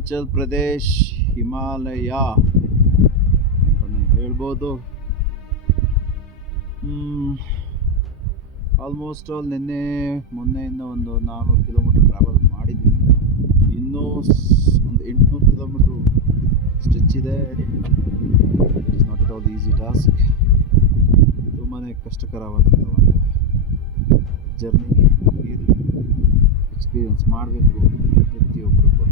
ಹಿಮಾಚಲ್ ಪ್ರದೇಶ್ ಹಿಮಾಲಯ ಅಂತಲೇ ಹೇಳ್ಬೋದು. Almost all ಮೊನ್ನೆಯಿಂದ ಒಂದು 400 ಕಿಲೋಮೀಟ್ರ್ ಟ್ರಾವೆಲ್ ಮಾಡಿದ್ದೀನಿ. ಇನ್ನೂ ಒಂದು 800 ಕಿಲೋಮೀಟ್ರು ಸ್ಟ್ರೆಚ್ ಇದೆ. It is not at all easy task. ತುಂಬಾ ಕಷ್ಟಕರವಾದಂಥ ಒಂದು ಜರ್ನಿ. ಇರಲಿ, ಎಕ್ಸ್ಪೀರಿಯನ್ಸ್ ಮಾಡಬೇಕು ಪ್ರತಿಯೊಬ್ಬರು ಕೂಡ.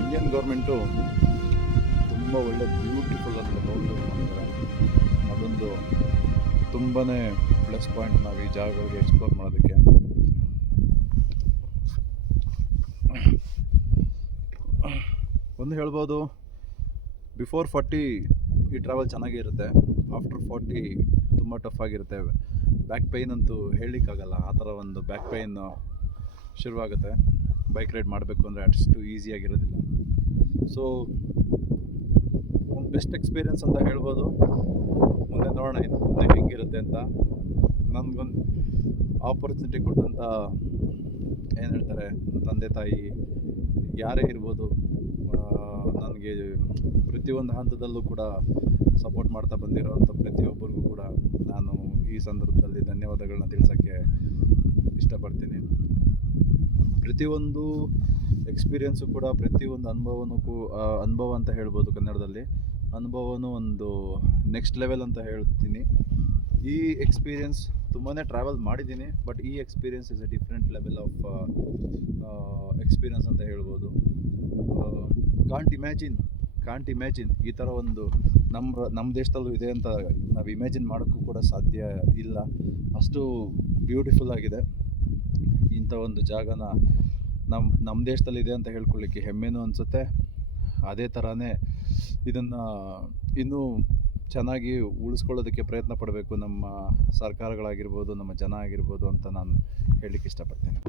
ಇಂಡಿಯನ್ ಗೌರ್ಮೆಂಟು ತುಂಬ ಒಳ್ಳೆ ಬ್ಯೂಟಿಫುಲ್ ಅಂತ ರೋಡ್ ಮಾಡಿದ್ದಾರೆ. ಅದೊಂದು ತುಂಬಾ ಪ್ಲಸ್ ಪಾಯಿಂಟ್ ನಾವು ಈ ಜಾಗಗಳಿಗೆ ಎಕ್ಸ್ಪ್ಲೋರ್ ಮಾಡೋದಕ್ಕೆ. ಒಂದು ಹೇಳ್ಬೋದು, ಬಿಫೋರ್ 40 ಈ ಟ್ರಾವೆಲ್ ಚೆನ್ನಾಗೇ ಇರುತ್ತೆ. ಆಫ್ಟರ್ 40 ತುಂಬ ಟಫ್ ಆಗಿರುತ್ತೆ. ಬ್ಯಾಕ್ ಪೈನ್ ಅಂತೂ ಹೇಳಲಿಕ್ಕಾಗಲ್ಲ. ಆ ಥರ ಒಂದು ಬ್ಯಾಕ್ ಪೈನ್ ಶುರುವಾಗುತ್ತೆ ಬೈಕ್ ರೈಡ್ ಮಾಡಬೇಕು ಅಂದರೆ. ಅಷ್ಟು ಈಸಿಯಾಗಿರೋದಿಲ್ಲ. ಸೊ ಒಂದು ಬೆಸ್ಟ್ ಎಕ್ಸ್ಪೀರಿಯನ್ಸ್ ಅಂತ ಹೇಳ್ಬೋದು. ಮುಂದೆ ನೋಡೋಣ ಮುಂದೆ ಹೆಂಗಿರುತ್ತೆ ಅಂತ. ನನಗೊಂದು ಆಪರ್ಚುನಿಟಿ ಕೊಟ್ಟಂಥ ಏನು ಹೇಳ್ತಾರೆ ತಂದೆ ತಾಯಿ ಯಾರೇ ಇರ್ಬೋದು, ನನಗೆ ಪ್ರತಿಯೊಂದು ಹಂತದಲ್ಲೂ ಕೂಡ ಸಪೋರ್ಟ್ ಮಾಡ್ತಾ ಬಂದಿರೋವಂಥ ಪ್ರತಿಯೊಬ್ಬರಿಗೂ ಕೂಡ ನಾನು ಈ ಸಂದರ್ಭದಲ್ಲಿ ಧನ್ಯವಾದಗಳನ್ನ ತಿಳಿಸೋಕ್ಕೆ ಇಷ್ಟಪಡ್ತೀನಿ. ಪ್ರತಿಯೊಂದು ಎಕ್ಸ್ಪೀರಿಯೆನ್ಸು ಕೂಡ, ಪ್ರತಿಯೊಂದು ಅನುಭವ ಅಂತ ಹೇಳ್ಬೋದು ಕನ್ನಡದಲ್ಲಿ. ಅನುಭವನೂ ಒಂದು ನೆಕ್ಸ್ಟ್ ಲೆವೆಲ್ ಅಂತ ಹೇಳ್ತೀನಿ. ಈ ಎಕ್ಸ್ಪೀರಿಯೆನ್ಸ್ ತುಂಬಾ ಟ್ರಾವೆಲ್ ಮಾಡಿದ್ದೀನಿ, ಬಟ್ ಈ experience is A different level of experience ಅಂತ ಹೇಳ್ಬೋದು. ಕಾಂಟ್ ಇಮ್ಯಾಜಿನ್ ಈ ಥರ ಒಂದು ನಮ್ಮ ದೇಶದಲ್ಲೂ ಇದೆ ಅಂತ ನಾವು ಇಮ್ಯಾಜಿನ್ ಮಾಡೋಕ್ಕೂ ಕೂಡ ಸಾಧ್ಯ ಇಲ್ಲ. ಅಷ್ಟು ಬ್ಯೂಟಿಫುಲ್ ಆಗಿದೆ. ಇಂಥ ಒಂದು ಜಾಗನ ನಮ್ಮ ದೇಶದಲ್ಲಿ ಇದೆ ಅಂತ ಹೇಳ್ಕೊಳ್ಳಿಕ್ಕೆ ಹೆಮ್ಮೆನೂ ಅನಿಸುತ್ತೆ. ಅದೇ ಥರನೇ ಇದನ್ನು ಇನ್ನೂ ಚೆನ್ನಾಗಿ ಉಳಿಸ್ಕೊಳ್ಳೋದಕ್ಕೆ ಪ್ರಯತ್ನ ಪಡಬೇಕು ನಮ್ಮ ಸರ್ಕಾರಗಳಾಗಿರ್ಬೋದು, ನಮ್ಮ ಜನ ಆಗಿರ್ಬೋದು ಅಂತ ನಾನು ಹೇಳಲಿಕ್ಕೆ ಇಷ್ಟಪಡ್ತೇನೆ.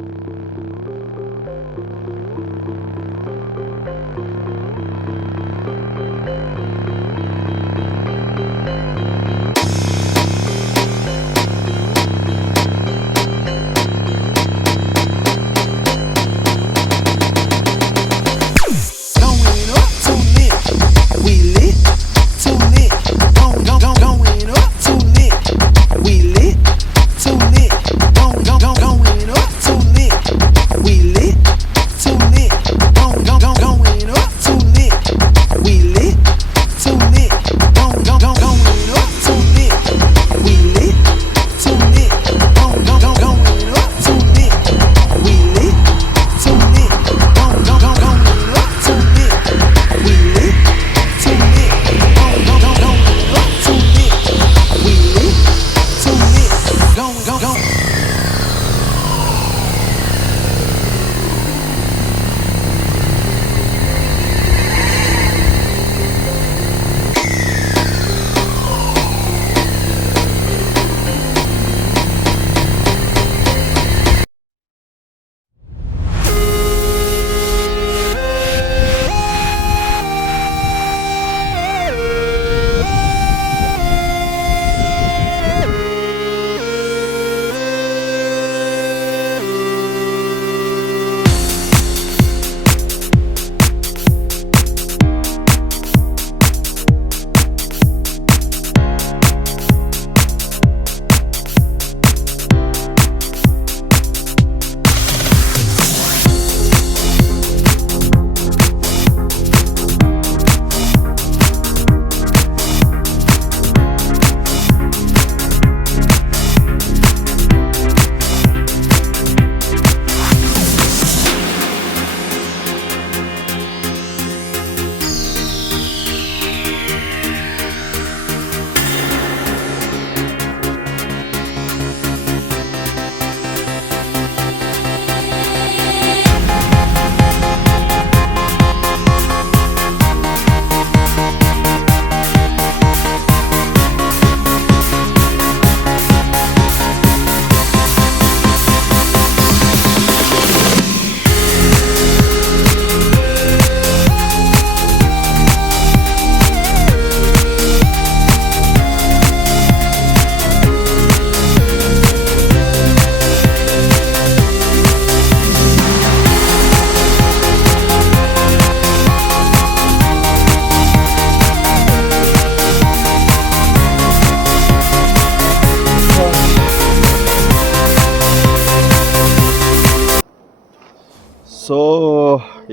ಸೊ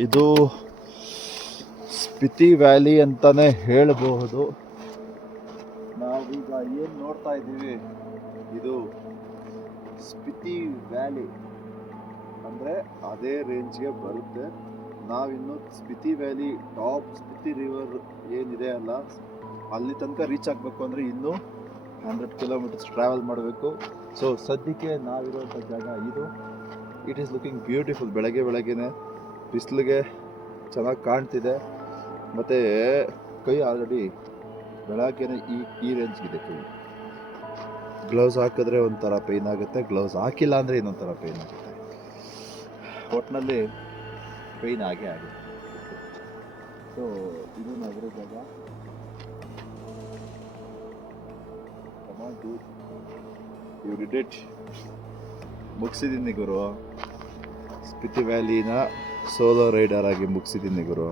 ಇದು ಸ್ಪಿತಿ ವ್ಯಾಲಿ ಅಂತಾನೆ ಹೇಳಬಹುದು. ನಾವೀಗ ಏನು ನೋಡ್ತಾ ಇದ್ದೀವಿ ಇದು ಸ್ಪಿತಿ ವ್ಯಾಲಿ ಅಂದರೆ ಅದೇ ರೇಂಜ್ಗೆ ಬರುತ್ತೆ. ನಾವಿನ್ನು Spiti valley top Spiti river ಏನಿದೆ ಅಲ್ಲ ಅಲ್ಲಿ ತನಕ ರೀಚ್ ಆಗಬೇಕು ಅಂದರೆ ಇನ್ನೂ 100 ಕಿಲೋಮೀಟರ್ಸ್ ಟ್ರಾವೆಲ್ ಮಾಡಬೇಕು. ಸೊ ಸದ್ಯಕ್ಕೆ ನಾವಿರುವಂಥ ಜಾಗ ಇದು. It is looking beautiful. ಬೆಳಗ್ಗೆನೇ ಬಿಸಿಲಿಗೆ ಚೆನ್ನಾಗಿ ಕಾಣ್ತಿದೆ. ಮತ್ತು ಕೈ ಆಲ್ರೆಡಿ ಬೆಳಗ್ಗೆನೇ ಈ ರೇಂಜ್ಗಿದೆ. ಕೈ ಗ್ಲೌಸ್ ಹಾಕಿದ್ರೆ ಒಂಥರ ಪೇಯ್ನ್ ಆಗುತ್ತೆ, ಗ್ಲೌಸ್ ಹಾಕಿಲ್ಲ ಅಂದರೆ ಇನ್ನೊಂಥರ ಪೇಯ್ನ್ ಆಗುತ್ತೆ. ಒಟ್ಟಿನಲ್ಲಿ ಪೇಯ್ನ್ ಆಗೇ ಆಗುತ್ತೆ. ಸೊ ಇದು ನಗರ ಜಾಗ. You did it. ಮುಗಿಸಿದ್ದೀನಿ ಗುರು. ಸ್ಪಿತಿ ವ್ಯಾಲಿನ ಸೋಲೋ ರೈಡರ್ ಆಗಿ ಮುಗಿಸಿದ್ದೀನಿ ಗುರು.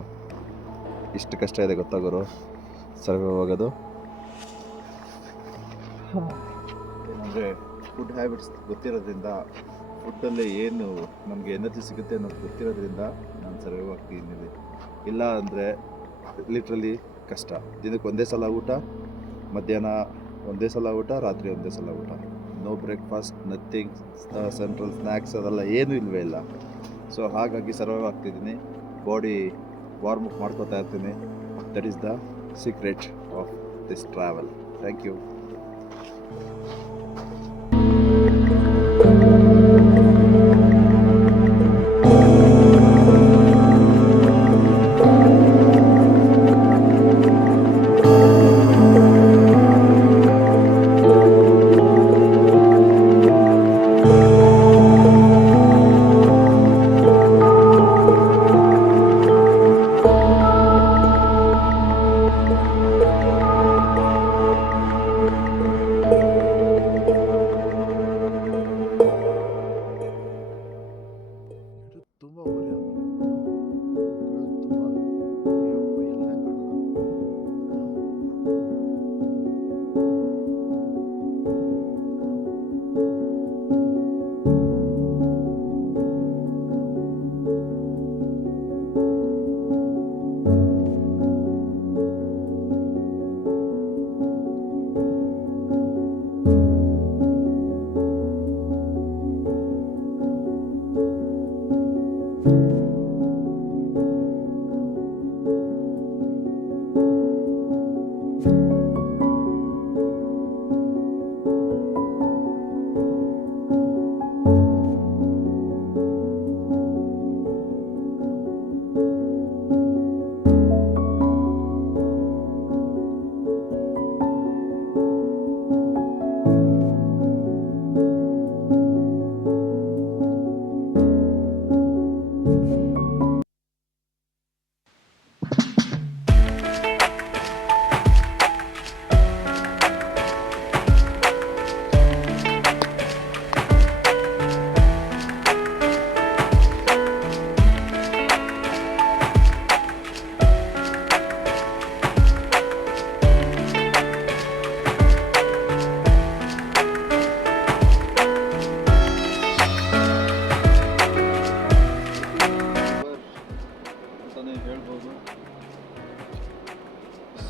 ಇಷ್ಟು ಕಷ್ಟ ಇದೆ ಗೊತ್ತಾ ಗುರು ಸರ್ವೈವ್ ಆಗೋದು. ಏನಂದರೆ ಫುಡ್ ಹ್ಯಾಬಿಟ್ಸ್ ಗೊತ್ತಿರೋದ್ರಿಂದ, ಫುಡ್ಡಲ್ಲೇ ಏನು ನಮಗೆ ಎನರ್ಜಿ ಸಿಗುತ್ತೆ ಅನ್ನೋದು ಗೊತ್ತಿರೋದ್ರಿಂದ ನಾನು ಸರ್ವೈವ್ ಆಗ್ತಿದ್ದೀನಿ. ಇಲ್ಲ ಅಂದರೆ ಲಿಟ್ರಲಿ ಕಷ್ಟ. ದಿನಕ್ಕೆ ಒಂದೇ ಸಲ ಊಟ, ಮಧ್ಯಾಹ್ನ ಒಂದೇ ಸಲ ಊಟ, ರಾತ್ರಿ ಒಂದೇ ಸಲ ಊಟ. No breakfast, nothing, central snacks ಅದೆಲ್ಲ ಏನೂ ಇಲ್ಲವೇ ಇಲ್ಲ. ಸೊ ಹಾಗಾಗಿ ಸರ್ವೈವ್ ಆಗ್ತಿದ್ದೀನಿ. ಬಾಡಿ ವಾರ್ಮ್ ಅಪ್ ಮಾಡ್ಕೋತಾ ಇರ್ತೀನಿ. That is the secret of this travel. Thank you.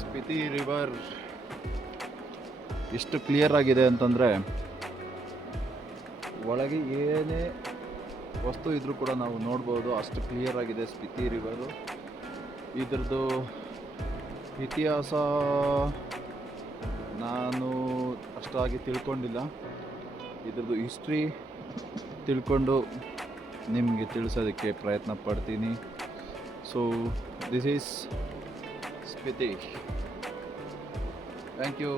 Spiti river ಎಷ್ಟು ಕ್ಲಿಯರ್ ಆಗಿದೆ ಅಂತಂದರೆ, ಒಳಗೆ ಏನೇ ವಸ್ತು ಇದ್ರೂ ಕೂಡ ನಾವು ನೋಡ್ಬೋದು. ಅಷ್ಟು ಕ್ಲಿಯರ್ ಆಗಿದೆ ಸ್ಪಿತಿ ರಿವರು. ಇದ್ರದ್ದು ಇತಿಹಾಸ ನಾನು ಅಷ್ಟಾಗಿ ತಿಳ್ಕೊಂಡಿಲ್ಲ. ಇದ್ರದ್ದು ಹಿಸ್ಟ್ರಿ ತಿಳ್ಕೊಂಡು ನಿಮಗೆ ತಿಳಿಸೋದಕ್ಕೆ ಪ್ರಯತ್ನ ಪಡ್ತೀನಿ. So this is Spiti. Thank you.